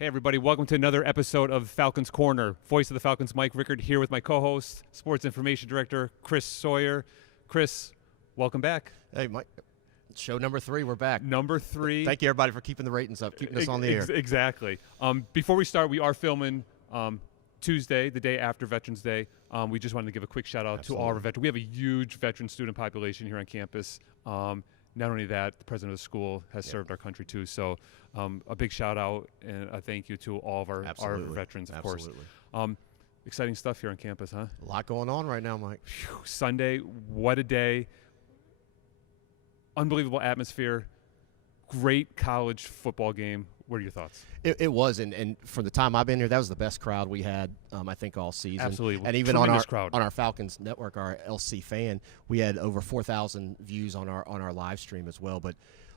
Hey everybody, welcome to another episode of Falcons Corner. Voice of the Falcons, Mike Rickard, here with my co-host, Sports Information Director, Chris Sawyer. Chris, welcome back. Hey, Mike. Show number 3, we're back. Number 3. Thank you, everybody, for keeping the ratings up, keeping us on the air. Exactly. Before we start, we are filming Tuesday, the day after Veterans Day. We just wanted to give a quick shout-out to all our veterans. We have a huge veteran student population here on campus. Not only that, the president of the school has served our country too. So a big shout out and a thank you to all of our veterans, of course. Exciting stuff here on campus, huh? A lot going on right now, Mike. Whew, Sunday, what a day. Unbelievable atmosphere. Great college football game. What are your thoughts? It was, and for the time I've been here, that was the best crowd we had, I think, all season. Absolutely. And even on our Falcons network, our Elsie fan, we had over 4,000 views on our live stream as well. But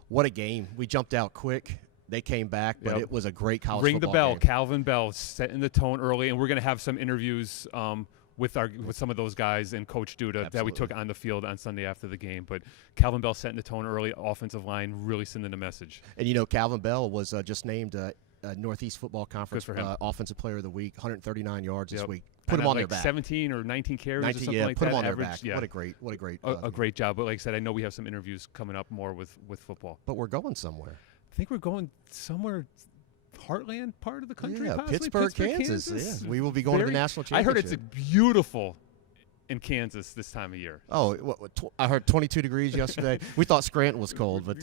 what a game. We jumped out quick. They came back, but it was a great college Ring football the bell. game. Calvin Bell setting the tone early, and we're going to have some interviews with some of those guys and Coach Duda that we took on the field on Sunday after the game. But Calvin Bell setting the tone early, offensive line really sending the message. And, you know, Calvin Bell was just named Northeast Football Conference Offensive Player of the Week, 139 yards this week. Put him on their back. 17 or 19 carries or something like that. Put him on average. their back. Yeah. What a great job. But like I said, I know we have some interviews coming up more with football. But we're going somewhere. I think we're going somewhere. Heartland part of the country, possibly? Pittsburgh, Kansas. Yeah. We will be going to the national championship. I heard it's beautiful in Kansas this time of year. Oh, I heard 22 degrees yesterday. We thought Scranton was cold, but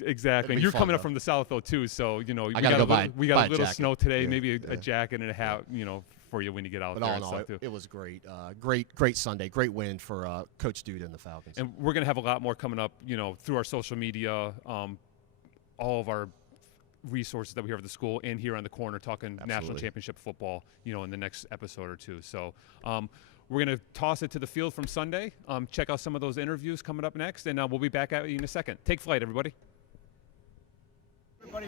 exactly. And you're coming up from the south though too, so you know we got a little snow today, maybe a jacket and a hat, you know, for you when you get out there. But it was great. Great Sunday, great win for Coach Duda and the Falcons. And we're gonna have a lot more coming up, you know, through our social media, all of our resources that we have at the school and here on the corner talking national championship football, you know, in the next episode or two. So we're going to toss it to the field from Sunday. Check out some of those interviews coming up next, and we'll be back at you in a second. Take flight, everybody.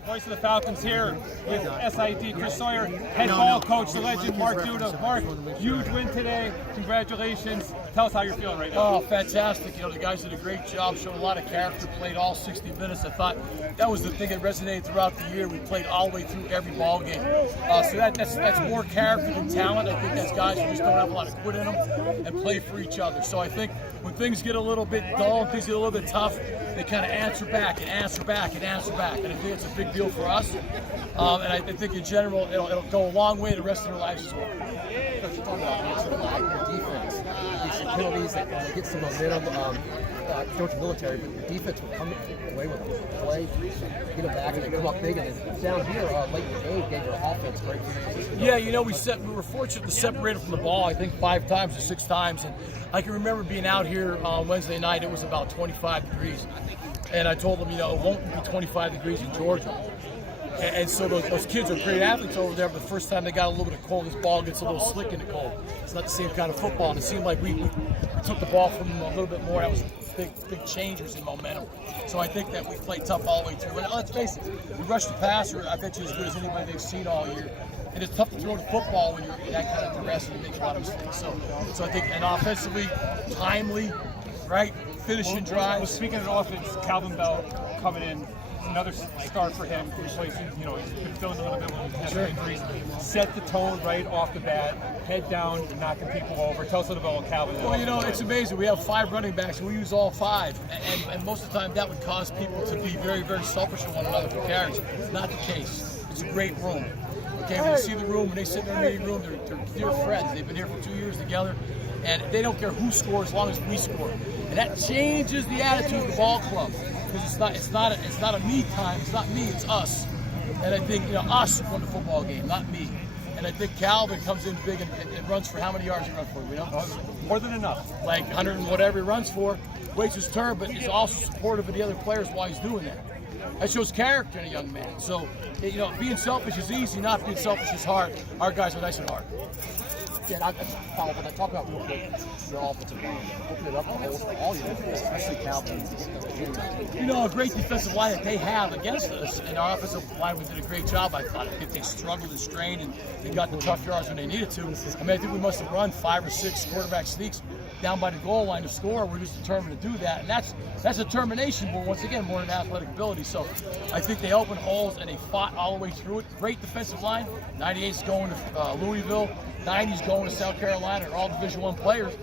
Voice of the Falcons here with SID Chris Sawyer, head ball coach, the legend Mark Duda. Mark, huge win today. Congratulations. Tell us how you're feeling right now. Oh, fantastic. You know, the guys did a great job, showed a lot of character, played all 60 minutes. I thought that was the thing that resonated throughout the year. We played all the way through every ball game. So that's more character than talent. I think that's guys who just don't have a lot of quit in them and play for each other. So I think when things get a little bit dull, things get a little bit tough, they kind of answer back and answer back and answer back. And I think it's a big deal for us. And I think in general, it'll go a long way the rest of their lives as well. Coach, you talk about your defense. These penalties that get some momentum. Coach military, but your defense will come away with them. Play, get them back, and they come up big. And then down here, late in the game, gave your offense great position. Yeah, you know, we were fortunate to separate it from the ball, I think 5 times or 6 times. And I can remember being out here on Wednesday night, it was about 25 degrees. And I told them, you know, it won't be 25 degrees in Georgia. And so those kids are great athletes over there, but the first time they got a little bit of cold, this ball gets a little slick in the cold. It's not the same kind of football, and it seemed like we took the ball from them a little bit more. That was big changes in momentum. So I think that we played tough all the way through. And let's face it, we rushed the passer, I bet you as good as anybody they've seen all year. And it's tough to throw the football when you're in that kind of duress and it makes a lot of mistakes. So I think, and offensively, timely, right, finishing drives. Well, speaking of offense, Calvin Bell coming in. Another start for him, replacing, you know, he's been feeling a little bit with injuries. Set the tone right off the bat, head down, knocking people over. Tell us a little bit about Calvin. Well, you know, it's amazing. We have 5 running backs, and we use all 5. And most of the time, that would cause people to be very, very selfish with one another for carries. Not the case. It's a great room. Okay, when you see the room, when they sit in their meeting room, they're dear friends. They've been here for 2 years together, and they don't care who scores as long as we score. And that changes the attitude of the ball club. Because it's not a me time. It's not me. It's us. And I think, you know, us won the football game, not me. And I think Calvin comes in big and runs for how many yards he runs for? You know, more than enough. Like 100 and whatever he runs for. Waits his turn, but he's also supportive of the other players while he's doing that. That shows character in a young man. So, you know, being selfish is easy. Not being selfish is hard. Our guys are nice and hard. Yeah, I follow up on that. Talk about real quick your offensive line. Open it up the holes for all your defense, especially Calvin. You know, a great defensive line that they have against us, and our offensive line did a great job. I thought if they struggled and strained and they got the tough yards when they needed to. I mean, I think we must have run 5 or 6 quarterback sneaks down by the goal line to score. We're just determined to do that, and that's determination. But once again, more than athletic ability. So I think they opened holes and they fought all the way through it. Great defensive line. 98's going to Louisville. 90's going to South Carolina. They're all Division I players,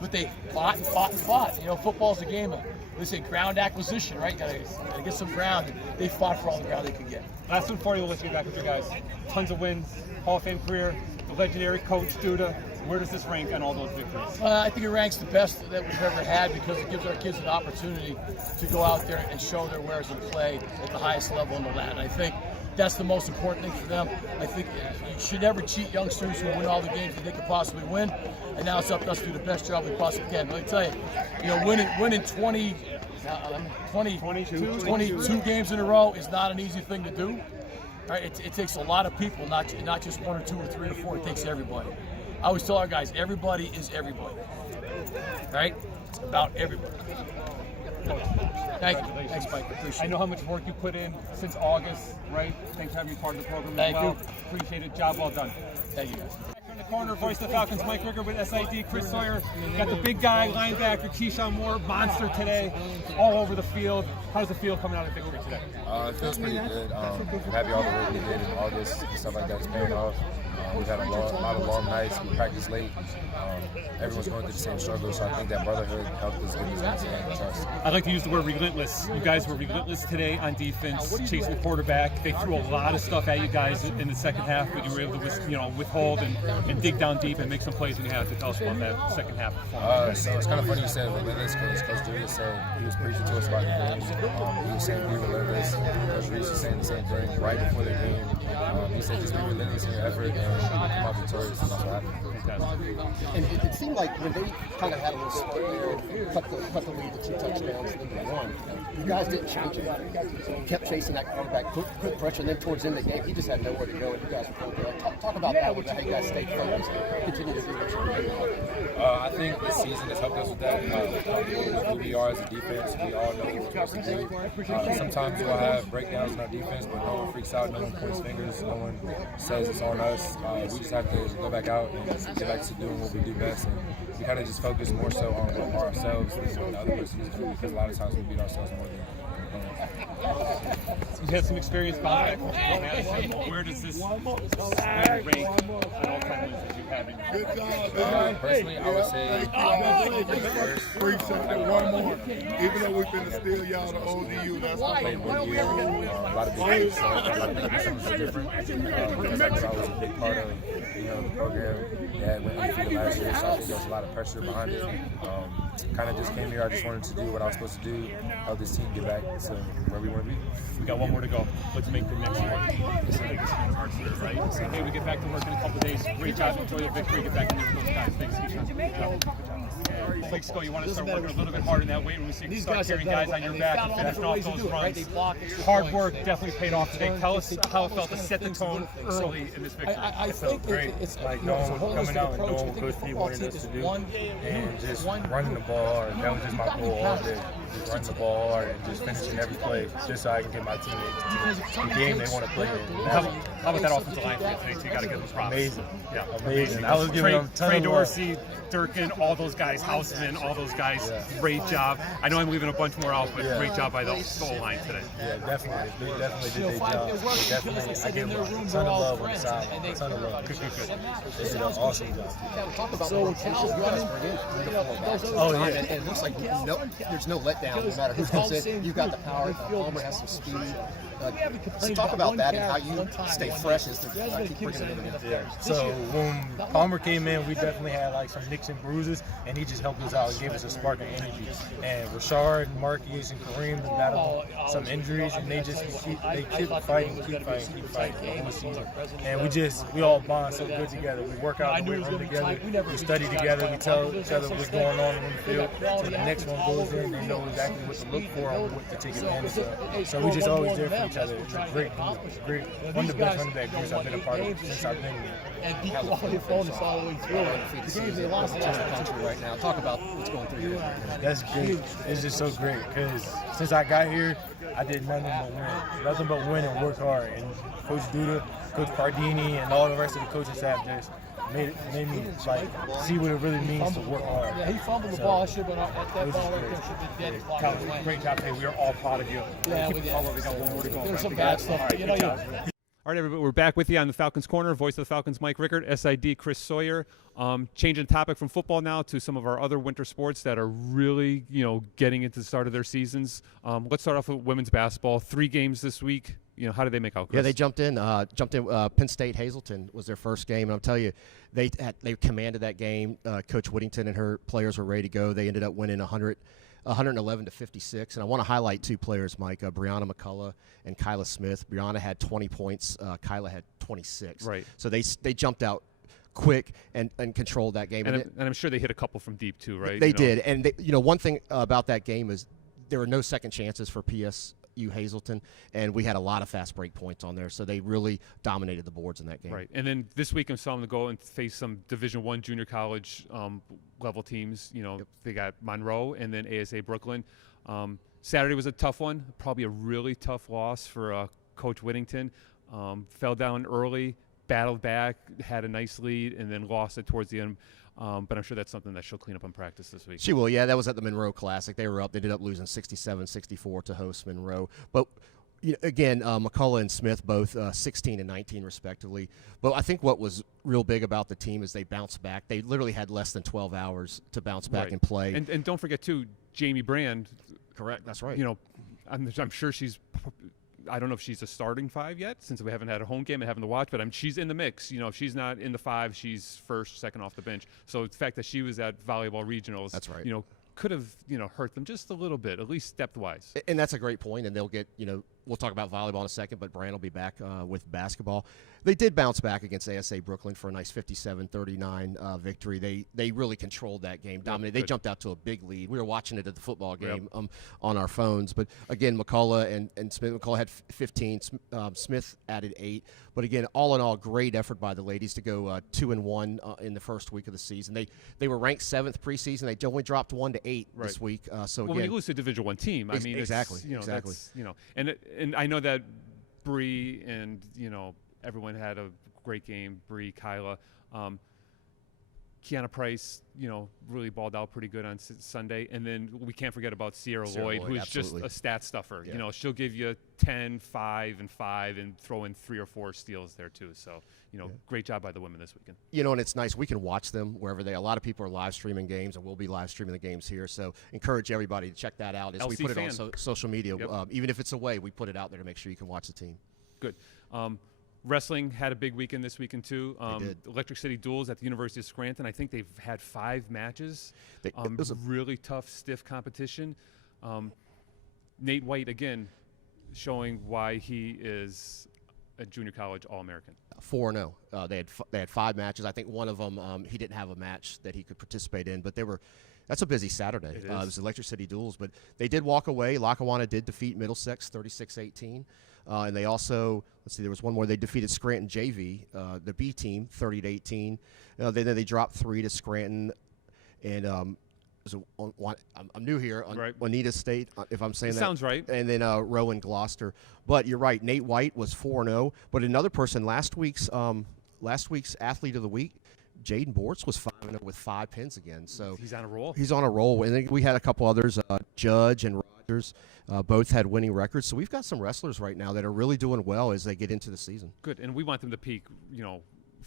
but they fought and fought and fought. You know, football's a game of, they say, ground acquisition, right? Gotta get some ground. They fought for all the ground they could get. Last one for you, we'll let you get back with you guys. Tons of wins, Hall of Fame career, the legendary coach Duda. Where does this rank on all those victories? I think it ranks the best that we've ever had because it gives our kids an opportunity to go out there and show their wares and play at the highest level in the land. I think that's the most important thing for them. I think you should never cheat youngsters who win all the games that they could possibly win. And now it's up to us to do the best job we possibly can. But let me tell you, winning 22 games in a row is not an easy thing to do. Right? It takes a lot of people, not just 1 or 2 or 3 or 4. It takes everybody. I always tell our guys, everybody is everybody. Right? It's about everybody. Thank you. Thanks, Mike. Appreciate it. I know how much work you put in since August, right? Thanks for having me part of the program Thank as well. you. Appreciate it. Job well done. Thank you, guys. From the corner, voice of the Falcons, Mike Rigger with SID, Chris Sawyer. Got the big guy, linebacker, Keyshawn Moore, monster today, all over the field. How does it feel coming out of victory today? It feels pretty good. I'm happy all the work we did in August and stuff like that is paying off. We've had a lot of long nights. We practiced late. Everyone's going through the same struggle, so I think that brotherhood helped us get this game and trust. I'd like to use the word relentless. You guys were relentless today on defense, chasing the quarterback. They threw a lot of stuff at you guys in the second half, but you were able to withhold and dig down deep and make some plays when you had to. Tell us about that second half performance. So it's kind of funny you said relentless because Coach Julius said he was preaching to us about the game. He was saying be relentless. Coach Reese was saying the same thing right before the game. He said just be relentless in your effort and come out victorious. And that's what happened. And it seemed like when they kind of had a little spurt there, cut the lead to 2 touchdowns into 1, you guys didn't change it. You kept chasing that quarterback, put pressure, and then towards the end of the game, he just had nowhere to go, and you guys were going there. Talk about that, how you guys stayed focused and continue to do what you're doing. I think this season has helped us with that. With who we are as a defense, we all know what we're supposed to do. Sometimes we'll have breakdowns in our defense, but no one freaks out, no one points fingers, no one says it's on us. We just have to go back out and get back to doing what we do best. And we kind of just focus more so on ourselves than what the other person is doing, because a lot of times we beat ourselves more than You had some experience behind that. Where does this rank on all time wins that you've had in your personally, I would say first. Appreciate it. One more. Even though we've been still y'all the ODU, that's Played 1 year, a lot of big games, so I like to do something different. Because I was a big part of the program. Yeah, went undefeated last year, so I think there's a lot of pressure behind it. Kind of just came here. I just wanted to do what I was supposed to do, help this team get back to where we want to be. We got one more to go. Let's make the next one. This is right? So, hey, we get back to work in a couple of days. Great job. Enjoy the victory. Get back in there with those guys. Thanks, Keyshawn. Good job. Weeks ago, you want to start working a little bit harder in that weight room. So you can start carrying guys on your back and finishing off those runs. Hard work definitely paid off today. Tell us how it felt to set the tone early in this victory. I felt great. It's like knowing coming out and knowing what Coach P wanted us to do, and just running the ball hard. That was just my goal all day. Just running the ball hard and just finishing every play, just so I can get my teammates to the game they want to play in. How about that offensive line for you today? So you got to give them props. Amazing. Yeah, amazing. I was giving them a ton Trey of love. Dorsey, Durkin, all those guys, Houseman, all those guys. Great job. I know I'm leaving a bunch more out, but great job by the goal line today. Yeah, definitely. They definitely did their job. They definitely, I give them a ton of love on the side. A ton of love. Good. They did an awesome job. Talk about the rotations you guys bring in. Oh, yeah. And it looks like there's no letdown no matter who comes in. You've got the power. Palmer has some speed. So talk about that and how you stay fresh as to keep bringing it in. Yeah. So when Palmer came in, we definitely had like some nicks and bruises, and he just helped us out and gave us a spark of energy. And Rashard, Marquise, and Kareem have battled some injuries, and they keep fighting the whole season. And we all bond so good together. We work out in the weight room together. We study together. We tell each other what's going on in the field. So the next one goes in, they know exactly what to look for and what to take advantage of. So we just always there for each other. It's a great group. Great. One of the best running back groups I've been a part of since I've been here. And beat quality opponents all the way through. The games they lost across the country right now. Talk about what's going through here. That's great. It's just so great because since I got here, I did nothing but win and work hard. And Coach Duda, Coach Pardini, and all the rest of the coaching staff just made me like see what it really means to work hard. Yeah, he fumbled the ball. I should have been that ball right there should have been dead. Great job today. We are all proud of you. Yeah, we did. We got one more to go. There's some bad stuff. But, you know, All right, everybody, we're back with you on the Falcons Corner. Voice of the Falcons, Mike Rickard, SID, Chris Sawyer. Changing topic from football now to some of our other winter sports that are really, getting into the start of their seasons. Let's start off with women's basketball. 3 games this week. How did they make out, Chris? Yeah, they jumped in. Penn State Hazleton was their first game, and I'll tell you, they commanded that game. Coach Whittington and her players were ready to go. They ended up winning 111 to 56. And I want to highlight 2 players, Mike, Brianna McCullough and Kyla Smith. Brianna had 20 points. Kyla had 26. Right. So they jumped out quick and controlled that game. And I'm sure they hit a couple from deep too, right? They did. And one thing about that game is there were no second chances for PSU Hazleton, and we had a lot of fast break points on there. So they really dominated the boards in that game. Right. And then this week I saw them to go and face some Division I junior college level teams. They got Monroe and then ASA Brooklyn. Saturday was a tough one, probably a really tough loss for Coach Whittington. Fell down early, battled back, had a nice lead, and then lost it towards the end. But I'm sure that's something that she'll clean up in practice this week. She will, yeah. That was at the Monroe Classic. They were up. They ended up losing 67-64 to host Monroe. But again, McCullough and Smith both 16 and 19 respectively. But I think what was real big about the team is they bounced back. They literally had less than 12 hours to bounce back and play. And don't forget too, Jamie Brand. Correct. That's right. I'm sure she's. I don't know if she's a starting 5 yet, since we haven't had a home game and having to watch. But she's in the mix. If she's not in the 5, she's first, second off the bench. So the fact that she was at volleyball regionals, that's right. Could have hurt them just a little bit, at least depth-wise. And that's a great point. And they'll get we'll talk about volleyball in a second, but Brand will be back with basketball. They did bounce back against ASA Brooklyn for a nice 57-39 victory. They really controlled that game, dominated. They jumped out to a big lead. We were watching it at the football game on our phones. But, again, McCullough and Smith. McCullough had 15. Smith added 8. But, again, all in all, great effort by the ladies to go 2-1 in the first week of the season. They were ranked 7th preseason. They only dropped 1 to 8 this week. So when you lose to a Division I team, I mean, exactly. And I know that Bree and everyone had a great game. Bree, Kyla, Kiana Price, really balled out pretty good on Sunday. And then we can't forget about Sierra Lloyd, who's absolutely just a stat stuffer. Yeah. She'll give you 10, 5, and 5, and throw in 3 or 4 steals there too. So great job by the women this weekend. And it's nice. We can watch them wherever a lot of people are live streaming games, and we'll be live streaming the games here. So encourage everybody to check that out as we put it on social media. Yep. Even if it's away, we put it out there to make sure you can watch the team. Good. Wrestling had a big weekend this weekend too. They did. Electric City Duels at the University of Scranton. I think they've had 5 matches. It was a really tough, stiff competition. Nate White again, showing why he is a junior college All-American. 4-0. They had 5 matches. I think one of them he didn't have a match that he could participate in, but that's a busy Saturday. It was Electric City Duels, but they did walk away. Lackawanna did defeat Middlesex 36-18. And they also, there was one more. They defeated Scranton JV, the B team, 30-18. Then they dropped 3 to Scranton, and I'm new here on Juanita State, if I'm saying that. Sounds right. And then Rowan Gloucester. But you're right. Nate White was 4-0. But another person, last week's athlete of the week, Jaden Bortz, was 5-0 with 5 pins again. So he's on a roll. He's on a roll. And then we had a couple others, Judge and Rogers. Both had winning records. So we've got some wrestlers right now that are really doing well as they get into the season. Good. And we want them to peak,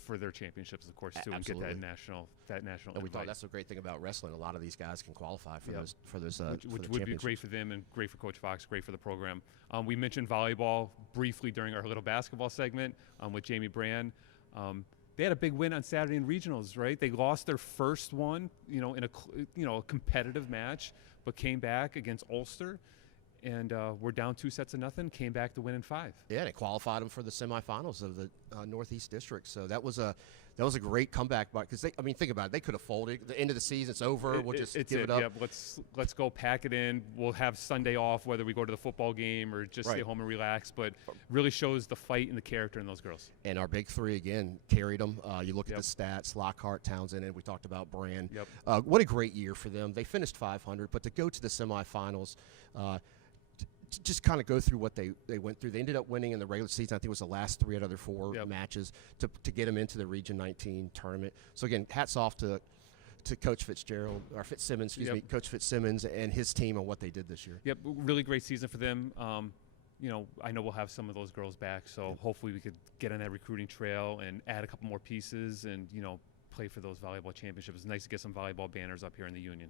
for their championships, of course, too, Absolutely. and get that national. And we thought that's the great thing about wrestling. A lot of these guys can qualify for those which would be great for them and great for Coach Fox, great for the program. We mentioned volleyball briefly during our little basketball segment with Jamie Brand. They had a big win on Saturday in regionals, right? They lost their first one, in a competitive match, but came back against Ulster. And we're down 2-0, came back to win in 5. Yeah, and it qualified them for the semifinals of the Northeast District. So that was a great comeback, because think about it. They could have folded. The end of the season, it's over. We'll just give it up. Yeah, let's go pack it in. We'll have Sunday off, whether we go to the football game or just stay home and relax. But really shows the fight and the character in those girls. And our big 3 again carried them. You look at the stats: Lockhart, Townsend, and we talked about Brand. Yep. What a great year for them. They finished 500, but to go to the semifinals. just kind of go through what they went through. They ended up winning in the regular season. I think it was the last 3 out of their 4 matches to get them into the Region 19 tournament. So again, hats off to Coach Fitzsimmons, Coach Fitzsimmons and his team on what they did this year. Yep, really great season for them. I know we'll have some of those girls back, so hopefully we could get on that recruiting trail and add a couple more pieces and, play for those volleyball championships. It's nice to get some volleyball banners up here in the Union.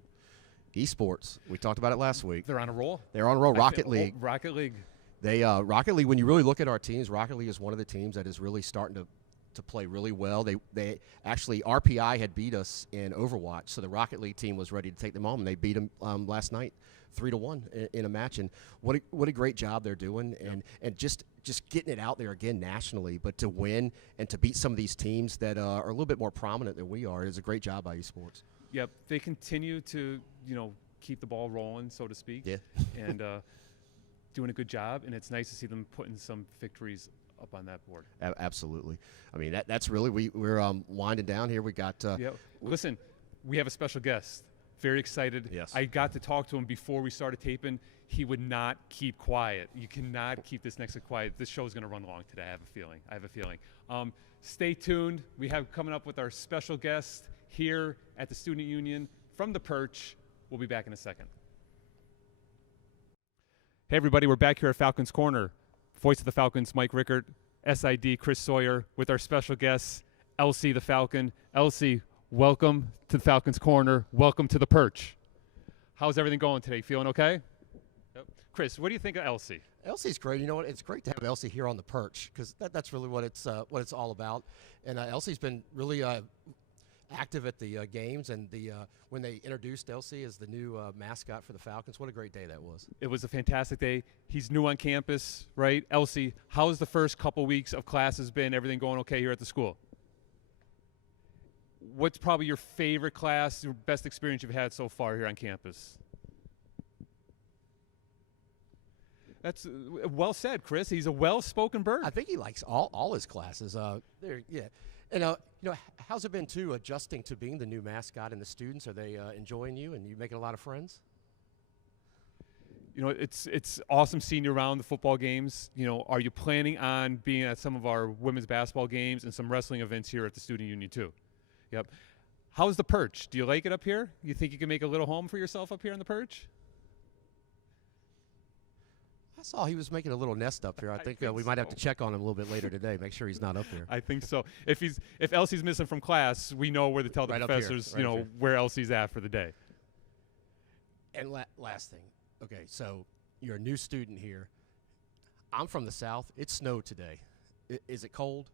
Esports, we talked about it last week. They're on a roll. They're on a roll. Rocket League. Rocket League. They Rocket League, when you really look at our teams, Rocket League is one of the teams that is really starting to play really well. They actually, RPI had beat us in Overwatch, so the Rocket League team was ready to take them home, and they beat them last night 3-1 in a match. And what a great job they're doing, and just getting it out there again nationally, but to win and to beat some of these teams that are a little bit more prominent than we are is a great job by esports. Yep, they continue to keep the ball rolling, so to speak. Yeah. And doing a good job, and it's nice to see them putting some victories up on that board. Absolutely. I mean, that's really, we're winding down here. We got listen, we have a special guest. Very excited. Yes. I got to talk to him before we started taping. He would not keep quiet. You cannot keep this next to quiet. This show is going to run long today. I have a feeling. Stay tuned. We have coming up with our special guest here at the Student Union from the Perch. We'll be back in a second. Hey everybody, we're back here at Falcons Corner. Voice of the Falcons, Mike Rickert, SID, Chris Sawyer, with our special guest, Elsie the Falcon. Elsie, welcome to the Falcons Corner. Welcome to the Perch. How's everything going today? Feeling okay? Yep. Chris, what do you think of Elsie? Elsie's great. You know what? It's great to have Elsie here on the Perch because that's really what it's all about. And Elsie's been really active at the games, and when they introduced Elsie as the new mascot for the Falcons, what a great day that was. It was a fantastic day. He's new on campus, right? Elsie, how's the first couple weeks of classes been? Everything going okay here at the school? What's probably your favorite class, your best experience you've had so far here on campus? That's well said, Chris. He's a well-spoken bird. I think he likes all his classes. And how's it been too adjusting to being the new mascot and the students? Are they enjoying you and you making a lot of friends? It's awesome seeing you around the football games. Are you planning on being at some of our women's basketball games and some wrestling events here at the Student Union too? Yep. How's the Perch? Do you like it up here? You think you can make a little home for yourself up here on the Perch? I saw he was making a little nest up here. I think we might have to check on him a little bit later today, make sure he's not up here. I think so. If Elsie's missing from class, we know where to tell the professors, where Elsie's at for the day. And last thing, okay, so you're a new student here. I'm from the South. It snowed today. Is it cold?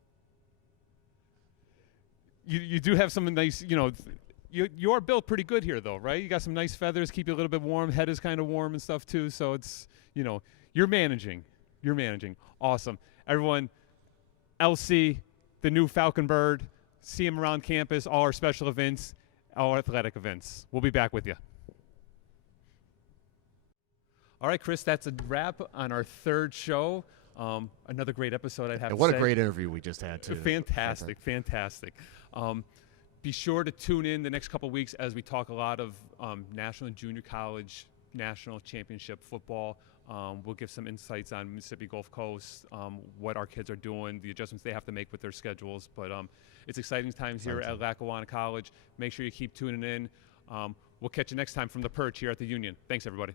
You do have some nice, you are built pretty good here though, right? You got some nice feathers, keep you a little bit warm. Head is kind of warm and stuff too. So it's, you're managing. Awesome. Everyone, Elsie, the new Falcon bird, see him around campus, all our special events, all athletic events. We'll be back with you. All right, Chris, that's a wrap on our third show. Another great episode, I'd have to say. What a great interview we just had, too. Fantastic. Be sure to tune in the next couple weeks as we talk a lot of national and junior college national championship football. We'll give some insights on Mississippi Gulf Coast, what our kids are doing, the adjustments they have to make with their schedules. But it's exciting times here at Lackawanna College. Make sure you keep tuning in. We'll catch you next time from the Perch here at the Union. Thanks, everybody.